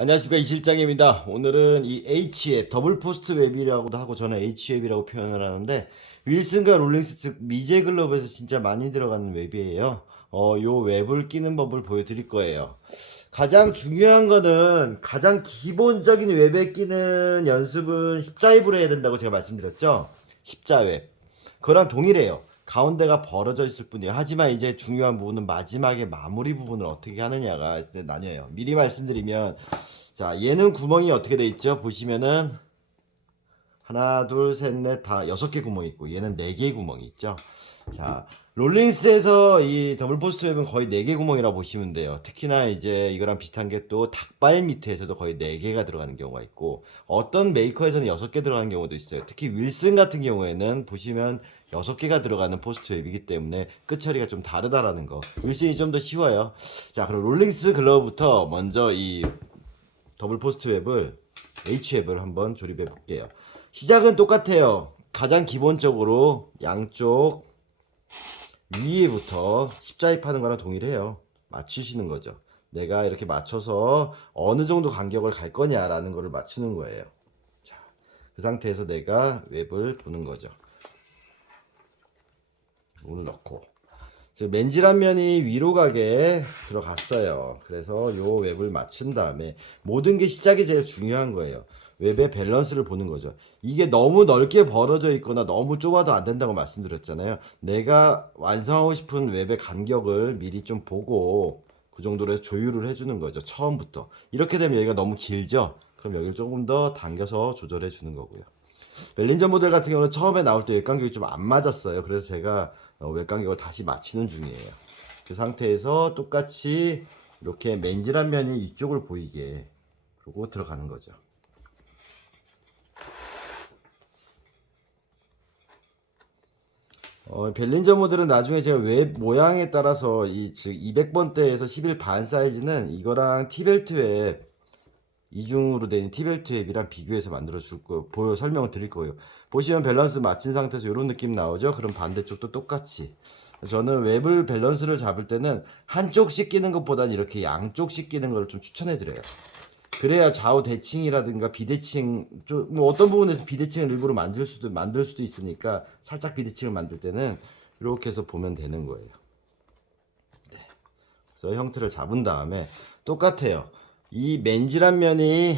안녕하십니까, 이실장입니다. 오늘은 이 H웹, 더블 포스트 웹이라고도 하고 저는 H웹이라고 표현을 하는데, 윌슨과 롤링스 즉 미제 글로브에서 진짜 많이 들어가는 웹이에요. 요 웹을 끼는 법을 보여드릴 거예요. 가장 중요한 거는 가장 기본적인 웹에 끼는 연습은 십자입으로 해야 된다고 제가 말씀드렸죠. 십자웹. 그거랑 동일해요. 가운데가 벌어져 있을 뿐이에요. 하지만 이제 중요한 부분은 마지막에 마무리 부분을 어떻게 하느냐가 나뉘어요. 미리 말씀드리면, 자, 얘는 구멍이 어떻게 돼 있죠? 보시면은 하나, 둘, 셋, 넷, 다 6개 구멍이 있고 얘는 4개 구멍이 있죠. 자, 롤링스에서 이 더블 포스트 웹은 거의 4개 구멍이라고 보시면 돼요. 특히나 이제 이거랑 비슷한 게 또 닭발 밑에서도 거의 4개가 들어가는 경우가 있고, 어떤 메이커에서는 6개 들어가는 경우도 있어요. 특히 윌슨 같은 경우에는 보시면 6개가 들어가는 포스트 웹이기 때문에 끝처리가 좀 다르다라는 거. 윌슨이 좀 더 쉬워요. 자, 그럼 롤링스 글러브부터 먼저 이 더블 포스트 웹을 H웹을 한번 조립해 볼게요. 시작은 똑같아요. 가장 기본적으로 양쪽 위에부터 십자입하는 거랑 동일해요. 맞추시는 거죠. 내가 이렇게 맞춰서 어느 정도 간격을 갈 거냐라는 거를 맞추는 거예요. 자, 그 상태에서 내가 웹을 보는 거죠. 문을 넣고 맨질한 면이 위로 가게 들어갔어요. 그래서 요 웹을 맞춘 다음에 모든 게 시작이 제일 중요한 거예요. 웹의 밸런스를 보는 거죠. 이게 너무 넓게 벌어져 있거나 너무 좁아도 안 된다고 말씀드렸잖아요. 내가 완성하고 싶은 웹의 간격을 미리 좀 보고 그 정도로 조율을 해주는 거죠. 처음부터. 이렇게 되면 여기가 너무 길죠? 그럼 여기를 조금 더 당겨서 조절해 주는 거고요. 멜린저 모델 같은 경우는 처음에 나올 때 웹간격이 좀 안 맞았어요. 그래서 제가 웹간격을 다시 맞추는 중이에요. 그 상태에서 똑같이 이렇게 맨질한 면이 이쪽을 보이게 그러고 들어가는 거죠. 벨린저 모델은 나중에 제가 웹 모양에 따라서 즉 200번대에서 11 반 사이즈는 이거랑 티벨트 웹 이중으로 된 티벨트 웹이랑 비교해서 만들어 줄 거예요. 설명을 드릴 거예요. 보시면 밸런스 맞춘 상태에서 이런 느낌 나오죠? 그럼 반대쪽도 똑같이. 저는 웹을 밸런스를 잡을 때는 한쪽씩 끼는 것보다는 이렇게 양쪽씩 끼는 걸 좀 추천해 드려요. 그래야 좌우 대칭이라든가 비대칭, 뭐 어떤 부분에서 비대칭을 일부러 만들 수도 있으니까 살짝 비대칭을 만들 때는 이렇게 해서 보면 되는 거예요. 네. 그래서 형태를 잡은 다음에 똑같아요. 이 맨질한 면이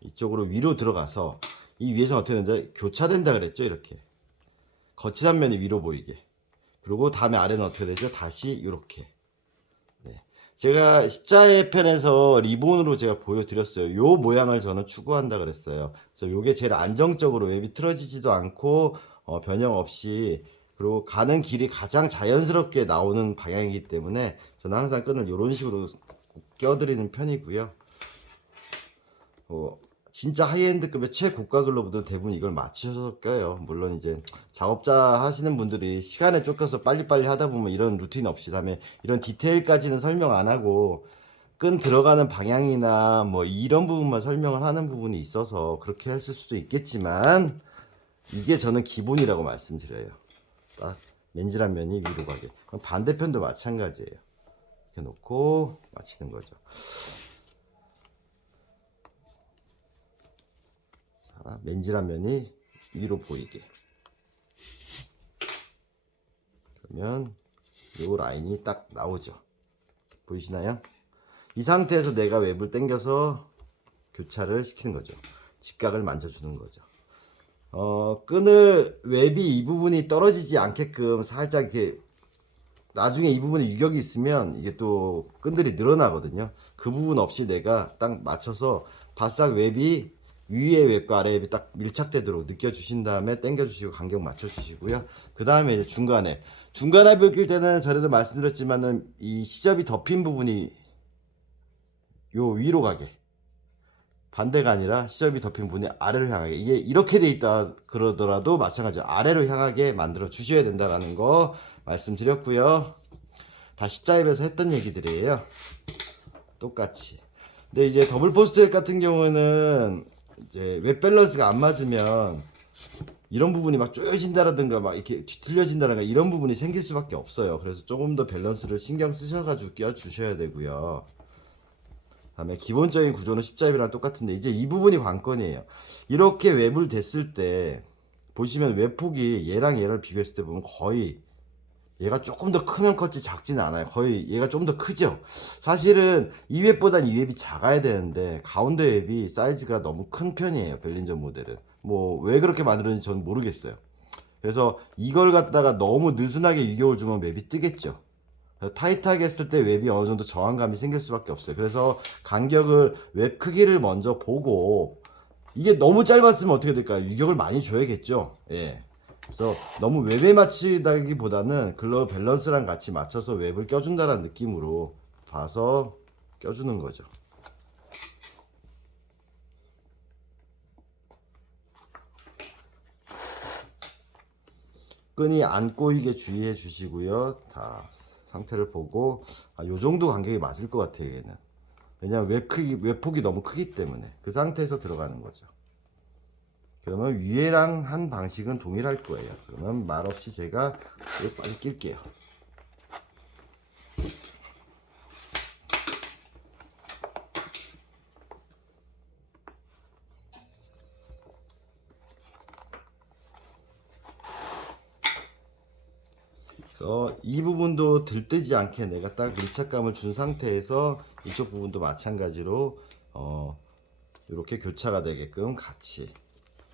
이쪽으로 위로 들어가서 이 위에서 어떻게 되는지 교차된다 그랬죠. 이렇게 거칠한 면이 위로 보이게. 그리고 다음에 아래는 어떻게 되죠? 다시 이렇게. 네. 제가 십자의 편에서 리본으로 제가 보여드렸어요. 요 모양을 저는 추구한다 그랬어요. 그래서 요게 제일 안정적으로 웹이 틀어지지도 않고 변형 없이, 그리고 가는 길이 가장 자연스럽게 나오는 방향이기 때문에 저는 항상 끈을 이런 식으로 껴드리는 편이고요. 진짜 하이엔드급의 최고가 글러브들은 대부분 이걸 맞춰서 껴요. 물론 이제 작업자 하시는 분들이 시간에 쫓겨서 빨리빨리 하다 보면 이런 루틴 없이, 다음에 이런 디테일까지는 설명 안 하고 끈 들어가는 방향이나 뭐 이런 부분만 설명을 하는 부분이 있어서 그렇게 했을 수도 있겠지만, 이게 저는 기본이라고 말씀드려요. 딱 맨질한 면이 위로 가게. 그럼 반대편도 마찬가지예요. 이렇게 놓고 맞히는 거죠. 맨질한 면이 위로 보이게. 그러면 요 라인이 딱 나오죠. 보이시나요? 이 상태에서 내가 웹을 당겨서 교차를 시키는 거죠. 직각을 만져주는 거죠. 끈을 웹이 이 부분이 떨어지지 않게끔 살짝 이렇게, 나중에 이 부분에 유격이 있으면 이게 또 끈들이 늘어나거든요. 그 부분 없이 내가 딱 맞춰서 바싹 웹이 위에 웹과 아래 웹이 딱 밀착되도록 느껴주신 다음에 당겨주시고 간격 맞춰주시고요. 그 다음에 이제 중간 합을 낄 때는 전에도 말씀드렸지만은 이 시접이 덮인 부분이 요 위로 가게, 반대가 아니라 시접이 덮인 부분이 아래로 향하게, 이게 이렇게 돼 있다 그러더라도 마찬가지로 아래로 향하게 만들어 주셔야 된다라는 거 말씀드렸고요. 다 십자입에서 했던 얘기들이에요. 똑같이. 근데 이제 더블 포스트 웹 같은 경우는 이제 웹 밸런스가 안 맞으면 이런 부분이 막 쪼여진다라든가 막 이렇게 뒤틀려진다라든가 이런 부분이 생길 수밖에 없어요. 그래서 조금 더 밸런스를 신경 쓰셔가지고 껴 주셔야 되고요. 다음에 기본적인 구조는 십자입이랑 똑같은데 이제 이 부분이 관건이에요. 이렇게 웹을 됐을 때 보시면 웹폭이 얘랑 얘를 비교했을 때 보면 거의 얘가 조금 더 크면 컸지 작지는 않아요. 거의 얘가 좀 더 크죠. 사실은 이 웹보단 이 웹이 작아야 되는데 가운데 웹이 사이즈가 너무 큰 편이에요. 벨린저 모델은. 뭐 왜 그렇게 만들었는지 저는 모르겠어요. 그래서 이걸 갖다가 너무 느슨하게 유격을 주면 웹이 뜨겠죠. 타이트하게 했을 때 웹이 어느 정도 저항감이 생길 수밖에 없어요. 그래서 간격을 웹 크기를 먼저 보고 이게 너무 짧았으면 어떻게 될까요? 유격을 많이 줘야겠죠. 예. 그래서 너무 웹에 맞추다기보다는 글러브 밸런스랑 같이 맞춰서 웹을 껴준다는 느낌으로 봐서 껴주는 거죠. 끈이 안 꼬이게 주의해 주시고요. 다 상태를 보고 요 정도 간격이 맞을 것 같아요. 얘는. 왜냐면 웹폭이 너무 크기 때문에 그 상태에서 들어가는 거죠. 그러면 위에랑 한 방식은 동일할 거예요. 그러면 말없이 제가 빨리 낄게요. 그래서 이 부분도 들뜨지 않게 내가 딱 밀착감을 준 상태에서 이쪽 부분도 마찬가지로 이렇게 교차가 되게끔 같이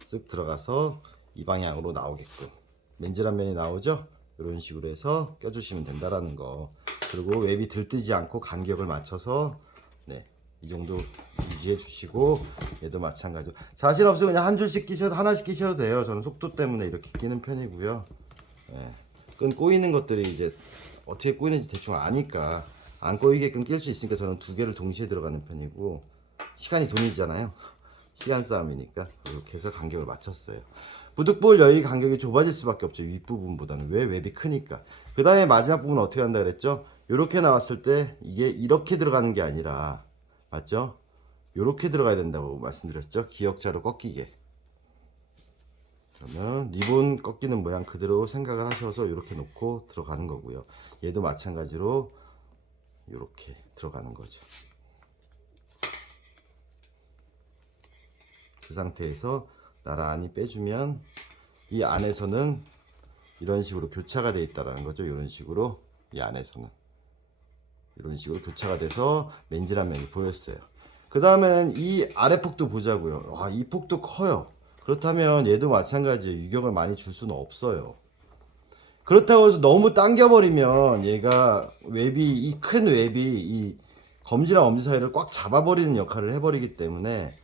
쓱 들어가서 이 방향으로 나오게끔 맨질한 면이 나오죠. 이런 식으로 해서 껴주시면 된다라는 거. 그리고 웹이 들뜨지 않고 간격을 맞춰서 네, 이 정도 유지해 주시고 얘도 마찬가지로 자신 없으면 그냥 한 줄씩 끼셔도 하나씩 끼셔도 돼요. 저는 속도 때문에 이렇게 끼는 편이고요. 네, 끈 꼬이는 것들이 이제 어떻게 꼬이는지 대충 아니까 안 꼬이게끔 낄 수 있으니까 저는 두 개를 동시에 들어가는 편이고 시간이 돈이잖아요. 시간 싸움이니까 이렇게 해서 간격을 맞췄어요. 부득볼 여기 간격이 좁아질 수밖에 없죠. 윗부분보다는. 왜? 웹이 크니까. 그 다음에 마지막 부분은 어떻게 한다 그랬죠? 이렇게 나왔을 때 이게 이렇게 들어가는 게 아니라 맞죠? 이렇게 들어가야 된다고 말씀드렸죠? 기역자로 꺾이게. 그러면 리본 꺾이는 모양 그대로 생각을 하셔서 이렇게 놓고 들어가는 거고요. 얘도 마찬가지로 이렇게 들어가는 거죠. 그 상태에서 나란히 빼주면 이 안에서는 이런 식으로 교차가 되어 있다는 거죠. 이런 식으로 이 안에서는 이런 식으로 교차가 돼서 맨질한 면이 보였어요. 그 다음엔 이 아래 폭도 보자고요. 와, 이 폭도 커요. 그렇다면 얘도 마찬가지예요. 유격을 많이 줄 수는 없어요. 그렇다고 해서 너무 당겨버리면 얘가 웹이 이 큰 웹이 이 검지랑 엄지 사이를 꽉 잡아버리는 역할을 해버리기 때문에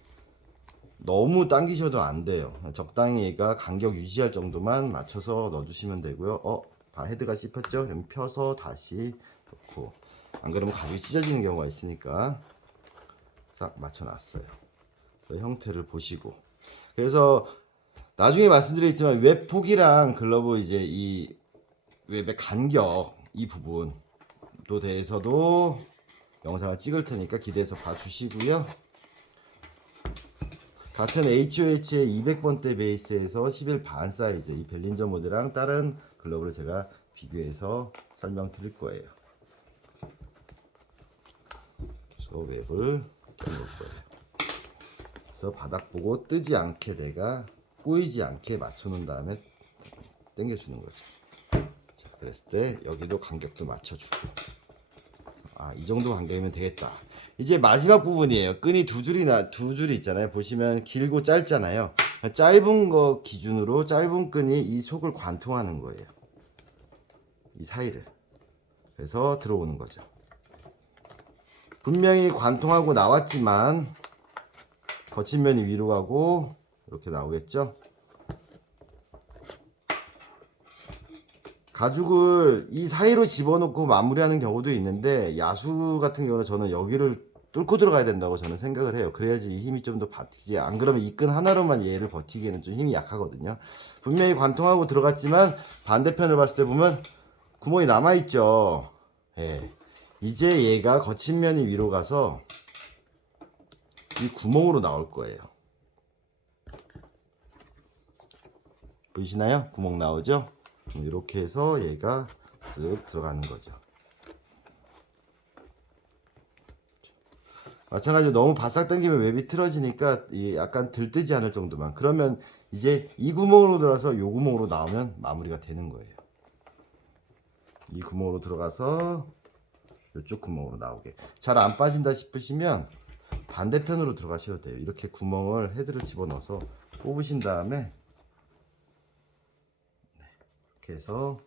너무 당기셔도 안 돼요. 적당히 얘가 간격 유지할 정도만 맞춰서 넣어주시면 되고요. 헤드가 씹혔죠? 그럼 펴서 다시 넣고 안 그러면 가죽이 찢어지는 경우가 있으니까 싹 맞춰놨어요. 그래서 형태를 보시고 그래서 나중에 말씀드리겠지만 웹 폭이랑 글러브 이제 이 웹의 간격 이 부분도 대해서도 영상을 찍을 테니까 기대해서 봐주시고요. 같은 HOH의 200번대 베이스에서 11 반 사이즈 이 벨린저 모델이랑 다른 글러브를 제가 비교해서 설명드릴 거예요. 그래서 웹을 껴놓을 거예요. 그래서 바닥 보고 뜨지 않게 내가 꼬이지 않게 맞춰놓은 다음에 당겨주는 거죠. 자, 그랬을 때 여기도 간격도 맞춰주고 이 정도 간격이면 되겠다. 이제 마지막 부분이에요. 끈이 두 줄이 있잖아요. 보시면 길고 짧잖아요. 짧은 거 기준으로 짧은 끈이 이 속을 관통하는 거예요. 이 사이를. 그래서 들어오는 거죠. 분명히 관통하고 나왔지만 거친 면이 위로 가고 이렇게 나오겠죠. 가죽을 이 사이로 집어넣고 마무리하는 경우도 있는데 야수 같은 경우는 저는 여기를 뚫고 들어가야 된다고 저는 생각을 해요. 그래야지 이 힘이 좀 더 버티지. 안 그러면 이 끈 하나로만 얘를 버티기에는 좀 힘이 약하거든요. 분명히 관통하고 들어갔지만 반대편을 봤을 때 보면 구멍이 남아있죠. 예. 이제 얘가 거친 면이 위로 가서 이 구멍으로 나올 거예요. 보이시나요? 구멍 나오죠? 이렇게 해서 얘가 쓱 들어가는 거죠. 마찬가지로 너무 바싹 당기면 웹이 틀어지니까 약간 들뜨지 않을 정도만. 그러면 이제 이 구멍으로 들어가서 요 구멍으로 나오면 마무리가 되는 거예요. 이 구멍으로 들어가서 이쪽 구멍으로 나오게. 잘 안 빠진다 싶으시면 반대편으로 들어가셔도 돼요. 이렇게 구멍을 헤드를 집어넣어서 뽑으신 다음에 이렇게 해서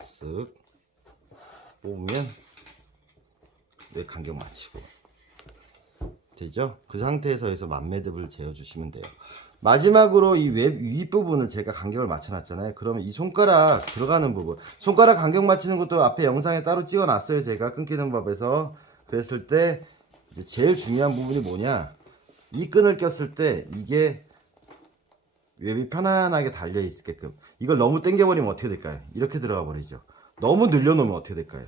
쓱 뽑으면 네, 간격 맞추고 되죠? 그 상태에서 해서 만매듭을 재어주시면 돼요. 마지막으로 이 웹 윗부분을 제가 간격을 맞춰놨잖아요. 그러면 이 손가락 들어가는 부분, 손가락 간격 맞추는 것도 앞에 영상에 따로 찍어놨어요. 제가 끊기는 법에서. 그랬을 때 이제 제일 중요한 부분이 뭐냐, 이 끈을 꼈을 때 이게 웹이 편안하게 달려 있게끔. 이걸 너무 당겨버리면 어떻게 될까요? 이렇게 들어가 버리죠. 너무 늘려놓으면 어떻게 될까요?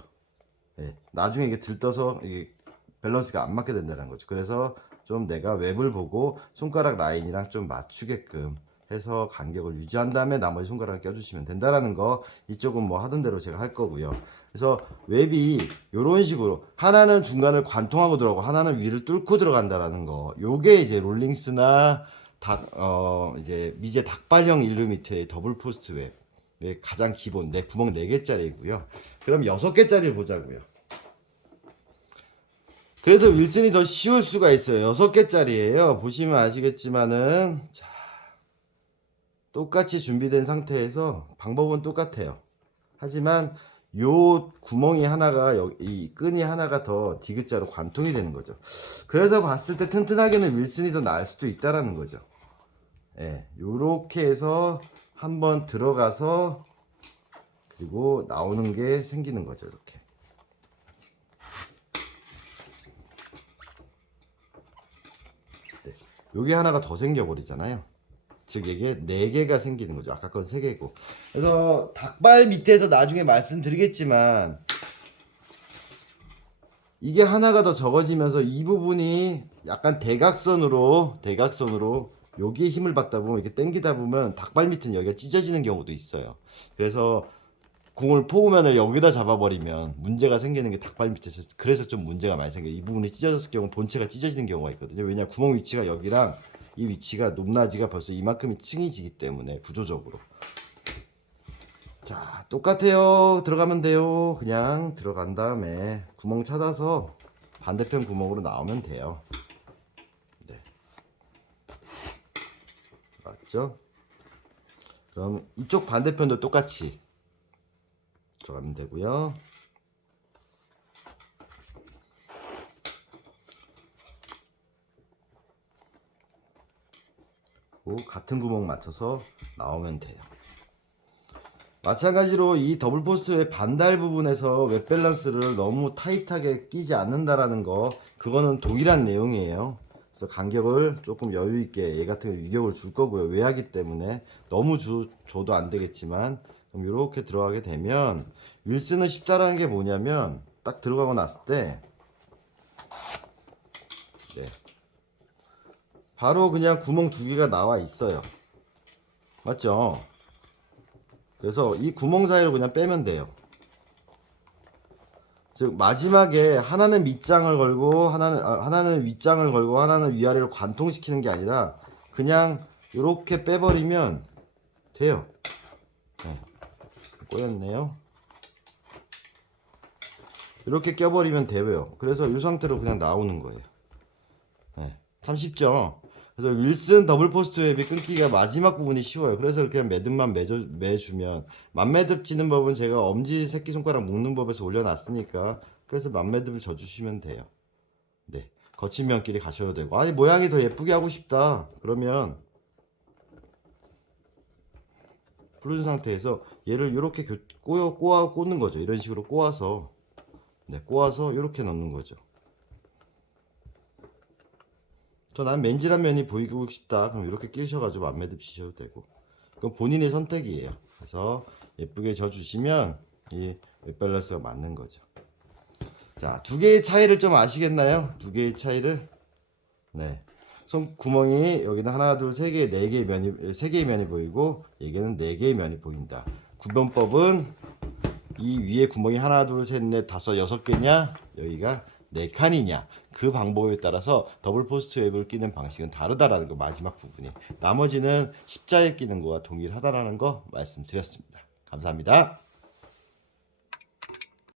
네, 나중에 이게 들떠서 이게 밸런스가 안 맞게 된다는 거죠. 그래서 좀 내가 웹을 보고 손가락 라인이랑 좀 맞추게끔 해서 간격을 유지한 다음에 나머지 손가락을 껴주시면 된다라는 거. 이쪽은 뭐 하던 대로 제가 할 거고요. 그래서 웹이 이런 식으로 하나는 중간을 관통하고 들어가고 하나는 위를 뚫고 들어간다라는 거. 요게 이제 롤링스나 이제 미제 닭발형 일루미트의 더블 포스트 웹의 가장 기본 구멍 4개짜리고요. 그럼 6개짜리를 보자고요. 그래서 윌슨이 더 쉬울 수가 있어요. 6개짜리예요. 보시면 아시겠지만은, 자, 똑같이 준비된 상태에서 방법은 똑같아요. 하지만 요 구멍이 하나가, 이 끈이 하나가 더 디귿자로 관통이 되는 거죠. 그래서 봤을 때 튼튼하게는 윌슨이 더 나을 수도 있다라는 거죠. 예, 요렇게 해서 한번 들어가서 그리고 나오는 게 생기는 거죠. 이렇게. 여기 하나가 더 생겨버리잖아요. 즉 이게 4개가 생기는 거죠. 아까 건 3개고. 그래서 닭발 밑에서 나중에 말씀드리겠지만 이게 하나가 더 적어지면서 이 부분이 약간 대각선으로 여기에 힘을 받다 보면 이렇게 당기다 보면 닭발 밑은 여기가 찢어지는 경우도 있어요. 그래서 공을 포우면을 여기다 잡아버리면 문제가 생기는 게 닭발 밑에서, 그래서 좀 문제가 많이 생겨요. 이 부분이 찢어졌을 경우 본체가 찢어지는 경우가 있거든요. 왜냐, 구멍 위치가 여기랑 이 위치가 높낮이가 벌써 이만큼이 층이지기 때문에 구조적으로. 자, 똑같아요. 들어가면 돼요. 그냥 들어간 다음에 구멍 찾아서 반대편 구멍으로 나오면 돼요. 네, 맞죠? 그럼 이쪽 반대편도 똑같이 들어가면 되고요. 같은 구멍 맞춰서 나오면 돼요. 마찬가지로 이 더블 포스트의 반달 부분에서 웹 밸런스를 너무 타이트하게 끼지 않는다라는 거, 그거는 동일한 내용이에요. 그래서 간격을 조금 여유 있게 얘 같은 경우 유격을 줄 거고요. 외야기 때문에 너무 줘도 안 되겠지만, 그럼 이렇게 들어가게 되면 윌슨은 쉽다라는 게 뭐냐면 딱 들어가고 났을 때 네, 바로 그냥 구멍 2개가 나와 있어요. 맞죠? 그래서 이 구멍 사이로 그냥 빼면 돼요. 즉 마지막에 하나는 밑장을 걸고 하나는 윗장을 걸고 하나는 위아래로 관통시키는 게 아니라 그냥 이렇게 빼버리면 돼요. 네, 꼬였네요. 이렇게 껴버리면 돼요. 그래서 이 상태로 그냥 나오는 거예요. 네, 참 쉽죠? 그래서 윌슨 더블 포스트 웹이 끊기가 마지막 부분이 쉬워요. 그래서 이렇게 매듭만 매주면, 만매듭 치는 법은 제가 엄지 새끼손가락 묶는 법에서 올려놨으니까, 그래서 만매듭을 져주시면 돼요. 네, 거친 면끼리 가셔도 되고, 아니 모양이 더 예쁘게 하고 싶다 그러면 풀어준 상태에서 얘를 이렇게 꽂는 거죠. 이런 식으로 꼬아서, 네, 꼬아서 이렇게 넣는 거죠. 난 맨질한 면이 보이고 싶다. 그럼 이렇게 끼우셔가지고 만매듭 치셔도 되고. 그건 본인의 선택이에요. 그래서 예쁘게 져주시면 이 웹밸런스가 맞는 거죠. 자, 2개의 차이를 좀 아시겠나요? 2개의 차이를. 네. 손 구멍이 여기는 하나, 둘, 세 개, 4개의 면이, 3개의 면이 보이고, 여기는 4개의 면이 보인다. 구분법은 이 위에 구멍이 하나, 둘, 셋, 넷, 다섯, 6개냐? 여기가 4칸이냐? 그 방법에 따라서 더블 포스트 웹을 끼는 방식은 다르다라는 거, 마지막 부분이. 나머지는 십자에 끼는 거와 동일하다라는 거 말씀드렸습니다. 감사합니다.